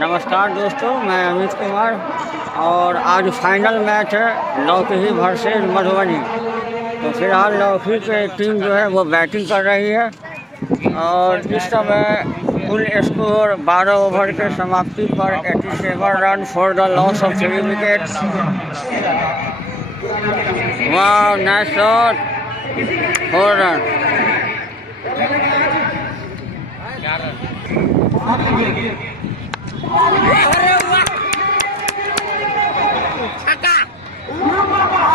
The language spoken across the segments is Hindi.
नमस्कार दोस्तों, मैं अमित कुमार और आज फाइनल मैच है लौकी वर्सेस मधुबनी। तो फिलहाल लौकी की टीम जो है वो बैटिंग कर रही है और इस समय कुल स्कोर 12 ओवर के समाप्ति पर 87 run for the loss of 3 wickets. वाह, नाइस शॉट, 4 रन।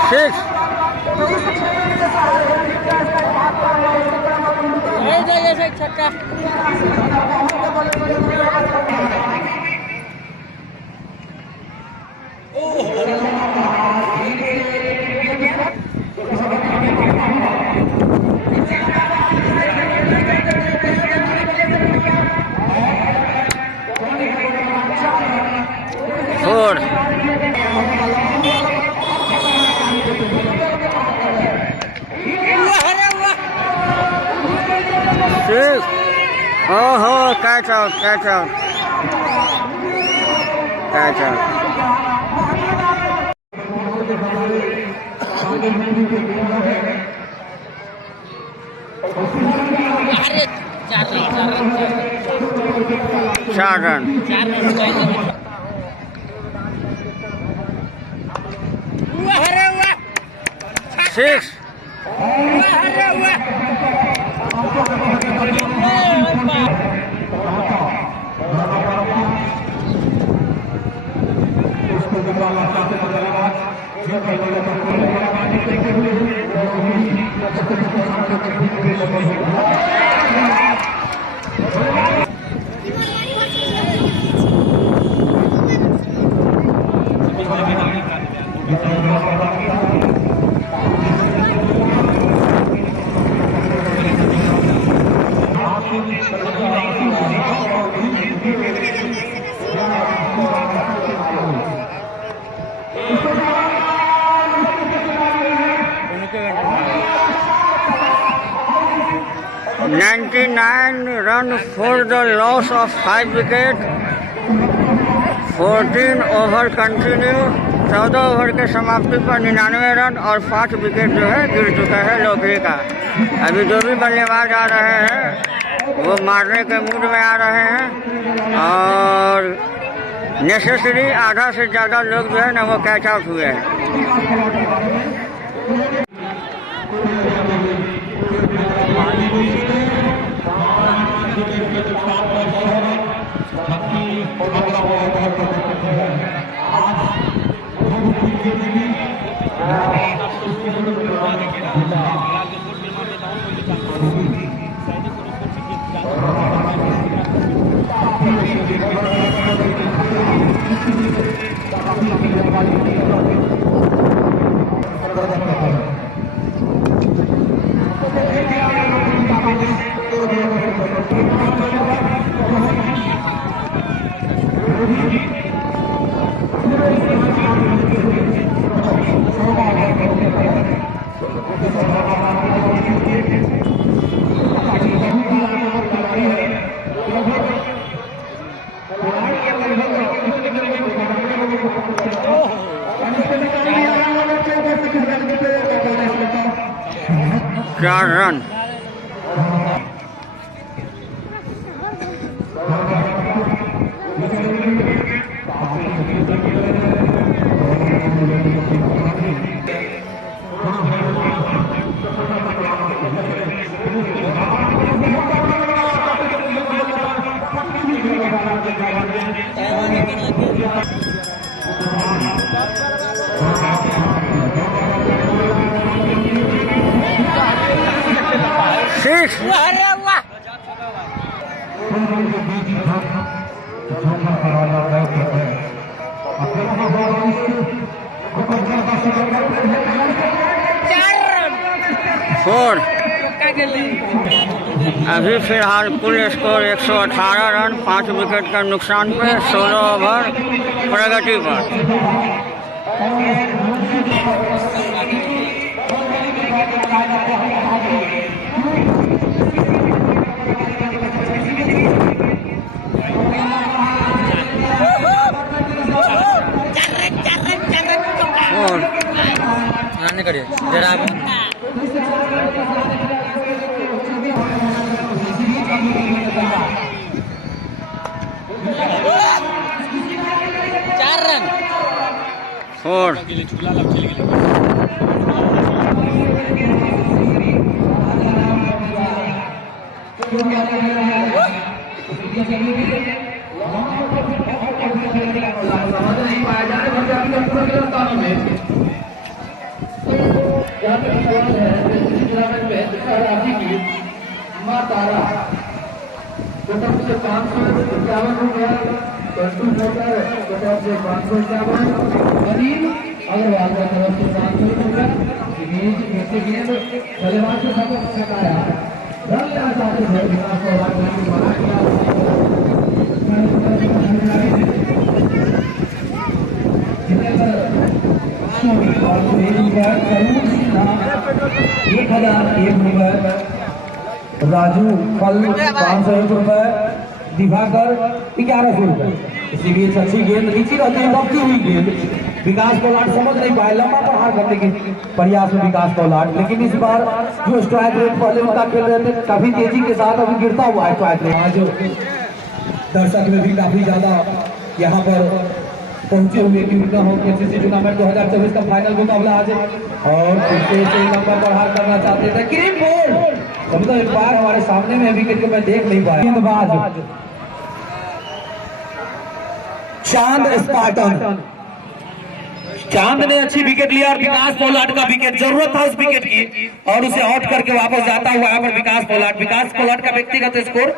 सिक्स, छक्का। Four, six. ओहो, catch out, catch out, catch out. चार run. Six, run for the loss of 5 wicket. 14 over continue, 14 over के समाप्ति पर 99 रन और 5 विकेट जो है गिर चुका है लौकी का। अभी जो भी बल्लेबाज आ रहे हैं वो मारने के मूड में आ रहे हैं और नेसेसरी आधा से ज़्यादा लोग जो है ना वो कैच आउट हुए हैं। चार रन। Six, four. अभी फिलहाल कुल स्कोर 118 रन, 5 विकेट का नुकसान पे 16 ओवर प्रगति पर। करे जरा चार रन और अग्रवाल का तरफ से 500 रुपया गेंद बल्लेबाज को सबक सिखाया रन लेना चाहते थे विकास को मना किया राजू फल 501 रुपए दिवाकर 1100 रुपए। इसी बीच अच्छी गेंद नीचे रहती है दबती हुई गेंद विकास कोलाट समझ नहीं पाए लंबा प्रहार करने के प्रयास में विकास कोलाट, लेकिन इस बार जो स्ट्राइक रेट पहले उनका खेल रहे थे काफी तेजी के साथ अभी गिरता हुआ है स्ट्राइक रेट। आज दर्शक में भी काफी ज्यादा यहाँ पर पहुंचे हुए क्योंकि हो केसीसी टूर्नामेंट 2024 का फाइनल मुकाबला आज और नंबर प्रहार करना चाहते थे ग्रीन बोर्ड तो एक बार हमारे सामने में विकेट को मैं देख नहीं पाया। गेंदबाज चांद स्पार्टन, चांद ने अच्छी विकेट लिया और विकास पोलाट का विकेट जरूरत था उस विकेट की और उसे आउट करके वापस जाता हुआ यहाँ पर विकास पोलाट का व्यक्तिगत स्कोर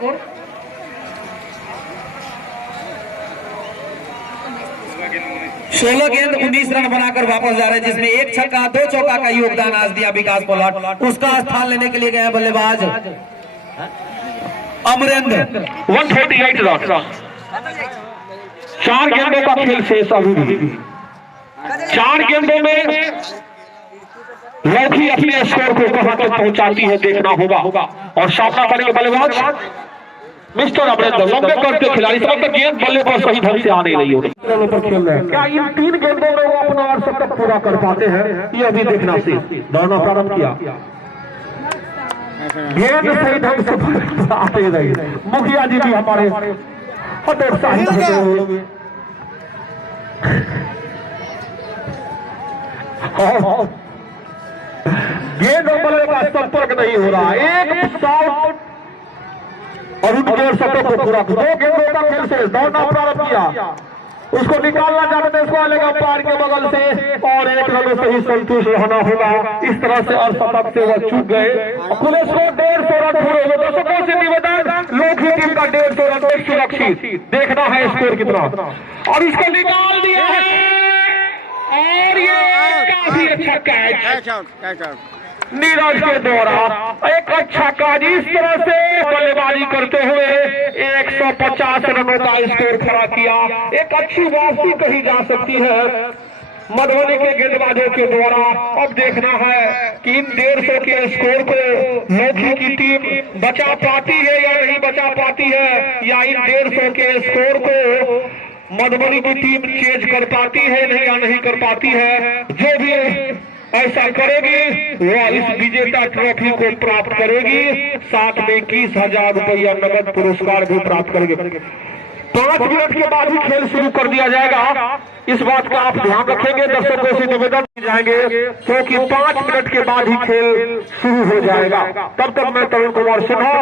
16 गेंद 19 रन बनाकर वापस जा रहे हैं जिसमें एक छक्का 2 चौका का योगदान आज दिया विकास पोलाट। उसका स्थान लेने के लिए गए बल्लेबाज अमरेंद्र 148 रन 4 गेंदों का खेल शेष अभी भी 4 गेंदों में लड़की अपने स्कोर को कहां तक पहुंचाती है देखना होगा और सामना करेंगे बल्लेबाज मिस्टर अमरेंद्र। लंबे करते खिलाड़ी सब तक गेंद बल्ले पर सही ढंग से आ नहीं रही होगी पर खेल रहे हैं। क्या इन 3 गेंदों में वो अपना अर्धशतक पूरा कर पाते हैं ये अभी देखना से दौड़ना प्रारंभ किया गेंद सही ढंग से आ नहीं रही। मुखिया जी भी हमारे उत्साहित होते हुए गेंद और बल्ले का संपर्क नहीं हो रहा। एक शॉट और उनके शतक को पूरा 2 गेंदों का खेल से दौड़ना प्रारंभ किया उसको निकालना चाहते थे इसको आलेगा पार के बगल से और 1 रन से ही संतुष्ट रहना होगा। इस तरह से अर्धशतक से वह चूक गए। पुलिस को 150 रन पूरे हुए। दर्शकों से निवेदन लोकी टीम का 150 रन सुरक्षित देखना है स्कोर कितना और इसको निकाल दिया है और ये काफी अच्छा कैच नीरज के द्वारा एक अच्छा काज इस तरह से बल्लेबाजी करते हुए 150 रनों का स्कोर खड़ा किया। एक अच्छी वापसी कही जा सकती है मधुबनी के गेंदबाजों के द्वारा। अब देखना है कि इन 150 के स्कोर को लोकी की टीम बचा पाती है या नहीं बचा पाती है या इन 150 के स्कोर को मधुबनी की टीम चेज कर पाती है नहीं या नहीं कर पाती है। जो भी ऐसा करेगी वह इस विजेता ट्रॉफी को प्राप्त करेगी, साथ में 21,000 रुपया नगद पुरस्कार भी प्राप्त करेगी। 5 मिनट के बाद ही खेल शुरू कर दिया जाएगा। इस बात का आप ध्यान रखेंगे। दर्शकों से निवेदन जाएंगे क्योंकि 5 मिनट के बाद ही खेल शुरू हो जाएगा। तब तक मैं तरुण कुमार सिन्हा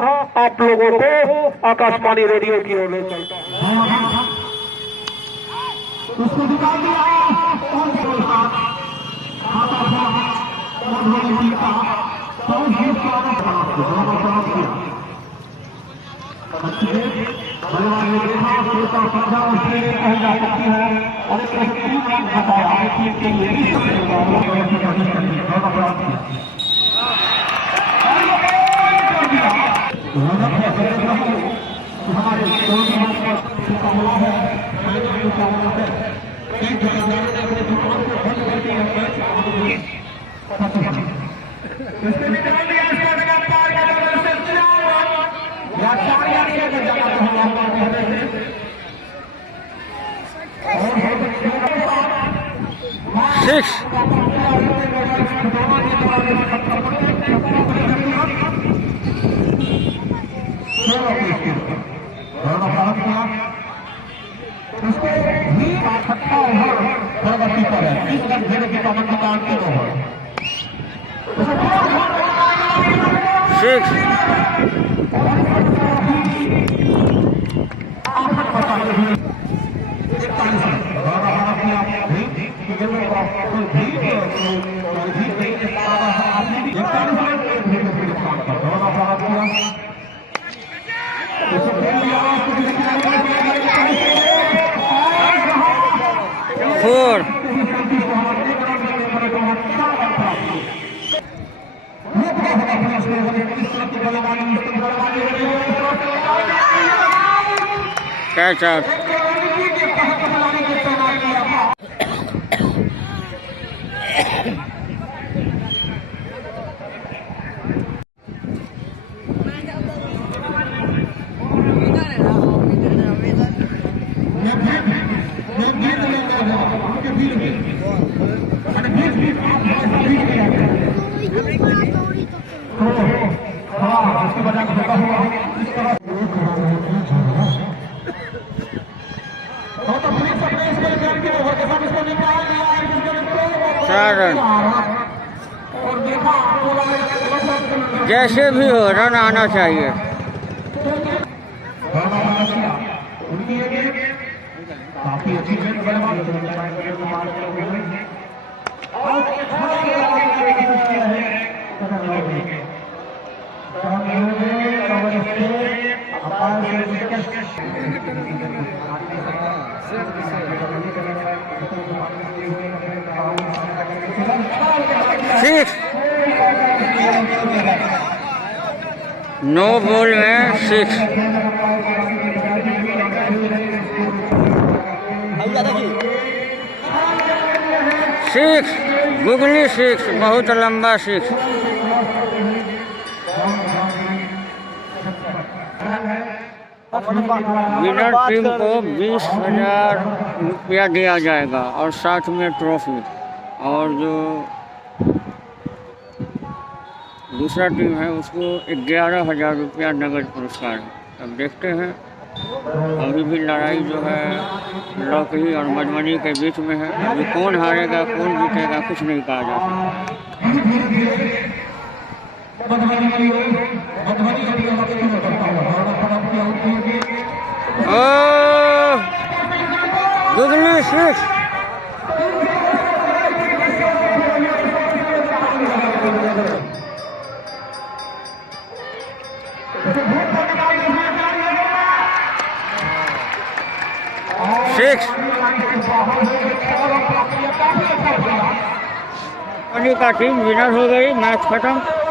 आप लोगों को आकाशवाणी रेडियो की ओर ले चलता हूं। उसको निकाल दिया Six. Four catch out. चार रन। जैसे भी हो रन आना चाहिए। काफी अच्छी सिक्स, नो बॉल में सिक्स। सिक्स, गुगली सिक्स, बहुत लंबा सिक्स। विनर टीम को 20,000 रुपया दिया जाएगा और साथ में ट्रॉफी। और जो दूसरा टीम है उसको 11,000 रुपया नगद पुरस्कार है। अब देखते हैं, अभी भी लड़ाई जो है लौकही और मधुबनी के बीच में है। अभी कौन हारेगा कौन जीतेगा कुछ नहीं कहा जा सकता। Googly six. का टीम विनर हो गई। मैच खत्म।